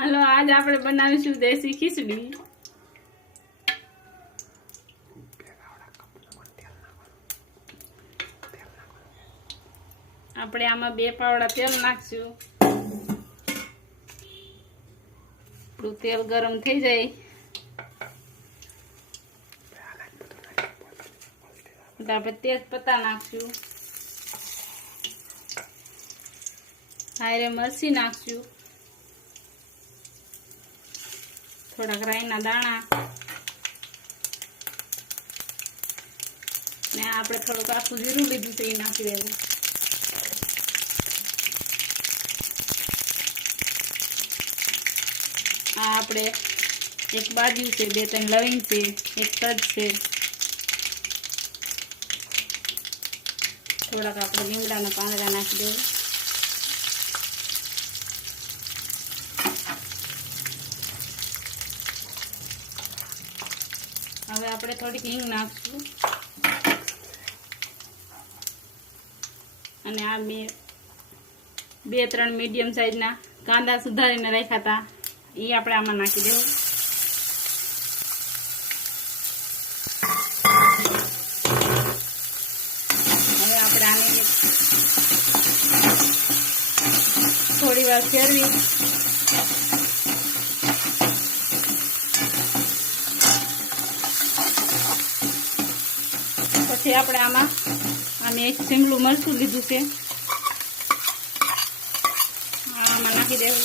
Hello आज આપણે બનાવીશું દેશી ખીચડી। આપણે આમાં 2 પાવડા તેલ નાખશું। આપણું તેલ ગરમ થઈ જાય તો આપણે તેજ પત્તા નાખશું। હારે મરચી નાખશું। थोड़ा राईना दाणा ने आपणे थोड़ुं आखुं जीरुं लीधुं छे ए नाखी देवुं। आ आपणे एक बाजू छे, 2-3 लविंग छे, एक तज छे, थोड़ा आपणे લીમડાના પાંદડા નાખી દેવું। હવે આપણે થોડીક હિંગ નાખશું અને આ 2-3 મીડિયમ સાઈઝના કાંદા સુધારીને રાખ્યા હતા એ આપણે આમાં નાખી દેવું। હવે આપણે આને થોડી વાર ફેરવી પછી આપણે આમાં એક શીમલું મરચું લીધું છે આમાં નાખી દેવું।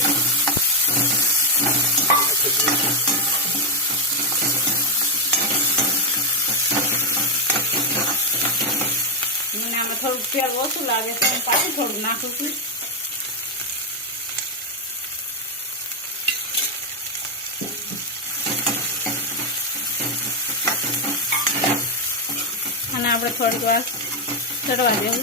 મને આમાં થોડું તેલ ઓછું લાગે છે, હું પાછું થોડું નાખું છું। અને આપણે થોડીક વાર ચડવા દેવું।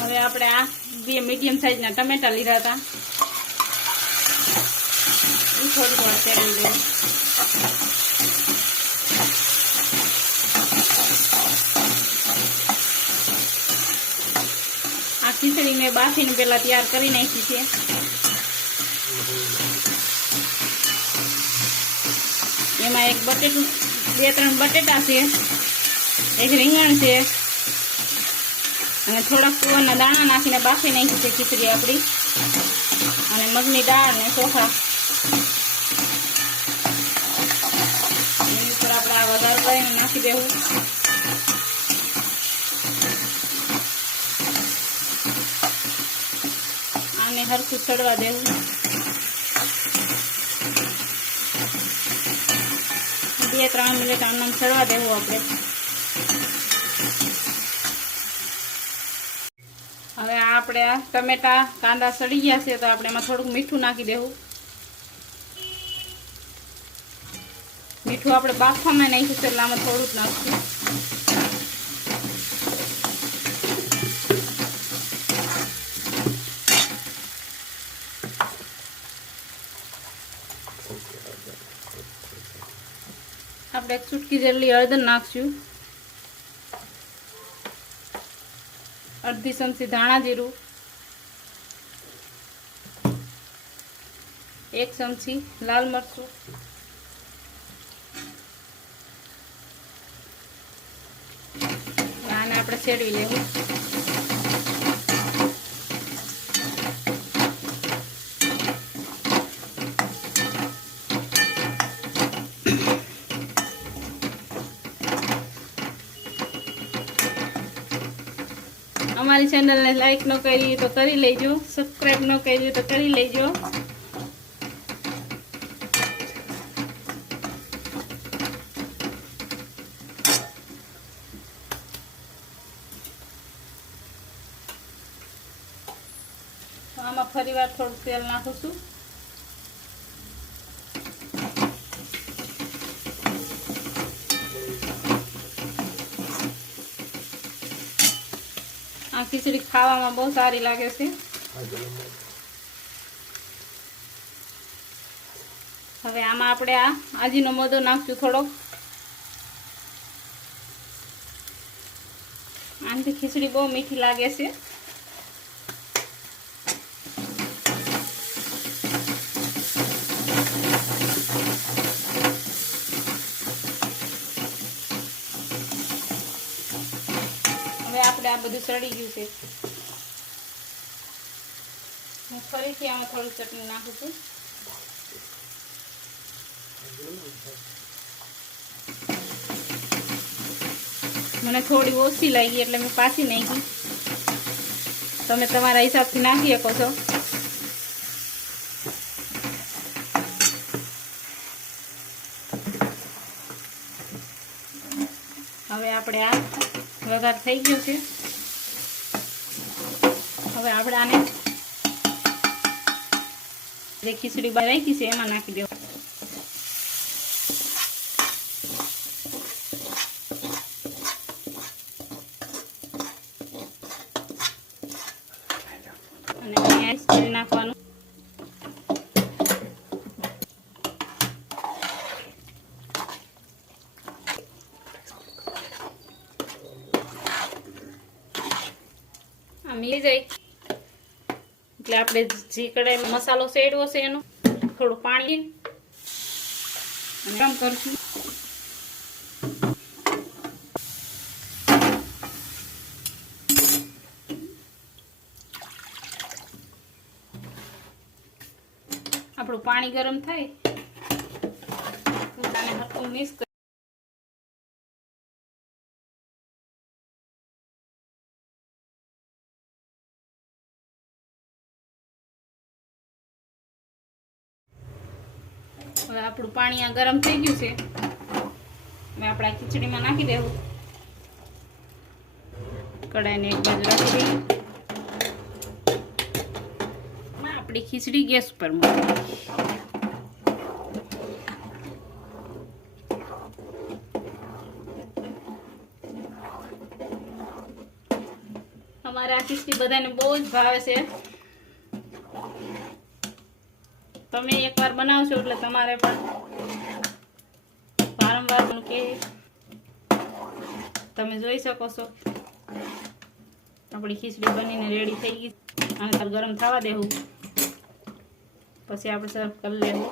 હવે આપણે આ 2 મીડિયમ સાઈઝના ટમેટા લીધા હતા એ થોડીક વાર ચડવી દેવું। खीचड़ी में बाफी ने पहला तैयार करी नाखी है। एमां एक बटेटू 2-3 बटेटा से, एक રીંગણ છે અને થોડા કુવાના દાણા નાખીને બાફી નાખી છે ખીચડી આપણી અને મગની દાળ ને ચોખા એની ઉપર આપણે આ વઘાર કરીને નાખી દેવું। हरखू चढ़वा देवुं। 2-3 मिनिट आम चढ़वा देवुं आपणे। हवे आपणे आ टमेटा कांदा सड़ी गया छे तो आपणे एमां थोडुं मीठुं नाखी देवुं। मीठुं आपणे बाफामां नाख्युं छे એટલે આમાં થોડું જ નાખશું। આપણે એક ચૂટકી જેટલી હળદર નાખશું, અડધી ચમચી ધાણા જીરું, 1 ચમચી લાલ મરચું, આને આપણે શેડવી લેવું। हमारी चैनल ने लाइक न करी तो करी लेजो, सब्सक्राइब न करी तो करी लेजो। तो आमा फरी वार थोड़ું तेल नाखું છું। आ खीचड़ी खावा में बहुत सारी लागे छे। હવે આમાં આપણે આ આજીનો મોદો નાખશું થોડો. આનાથી ખીચડી બહુ મીઠી લાગે છે. હવે આપણે આ બધું સડી ગયું છે. હું ફરીથી આમાં થોડી ચટણી નાખું છું. મને થોડી ઓછી લાગી એટલે મેં પાછી નાખી. તમે તમારા હિસાબથી નાખી શકો છો. હવે આપણે આ વઘાર થઈ ગયો છે. હવે આપણે આને જે ખીચડી બહાર રાખી છે એમાં નાખી દેવું. અને મિક્સ કરી નાખવાનું. આ મિલી જાય એટલે આપણે જે કઢાઈમાં મસાલો શેડવો છે એનો થોડું પાણી અને ગરમ કરશું. આપણું પાણી ગરમ થાય આને હરખું મિક્સ કરી. હવે આપણું પાણી આ ગરમ થઈ ગયું છે. હવે આપણે આ ખીચડીમાં નાખી દેવું. કઢાઈને એક બાજુ રાખી દઈએ. આપણી ખીચડી ગેસ પર મૂકી. અમારે આ ખીચડી બધાને બહુ જ ભાવે છે. તમે એકવાર બનાવશો એટલે તમારે પણ વારંવાર કે તમે જોઈ શકો છો આપણી ખીચડી બનીને રેડી થઈ ગઈ. આને થોડું ગરમ થવા દેવું પછી આપણે સર્વ કરી લેવું.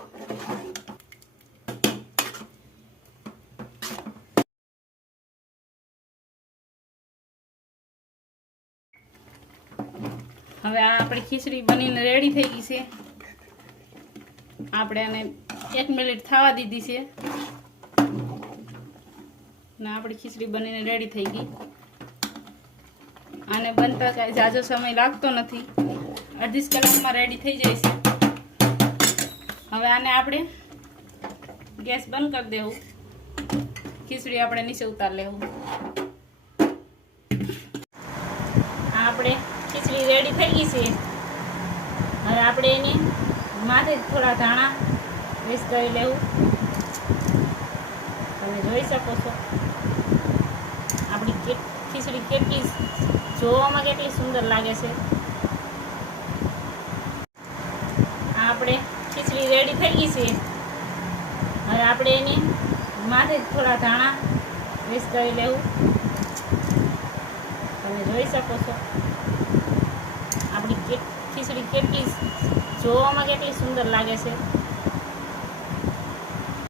હવે આ આપણી ખીચડી બનીને રેડી થઈ ગઈ છે. આપણે આને 1 મિનિટ થવા દીધી છે ને આપણી ખીચડી બનીને રેડી થઈ ગઈ. આને બનતા કાંઈ ઝાઝો સમય લાગતો નથી. અડધી કલાકમાં રેડી થઈ જાય છે. હવે આને આપણે ગેસ બંધ કરી દેવું. ખીચડી આપણે નીચે ઉતાર લેવું. આપણે ખીચડી રેડી થઈ ગઈ છે. હવે આપણે એની માથે થોડા ધાણા મિક્સ કરી લેવું. તમે જોઈ શકો છો આપણી ખીચડી કેટલી જોવામાં કેટલી સુંદર લાગે છે. આપણે ખીચડી રેડી થઈ ગઈ છે. હવે આપણે એની માથે થોડા ધાણા મિક્સ કરી લેવું. તમે જોઈ શકો છો આપણી ખીચડી કેટલી જોવામાં કેટલી સુંદર લાગે છે.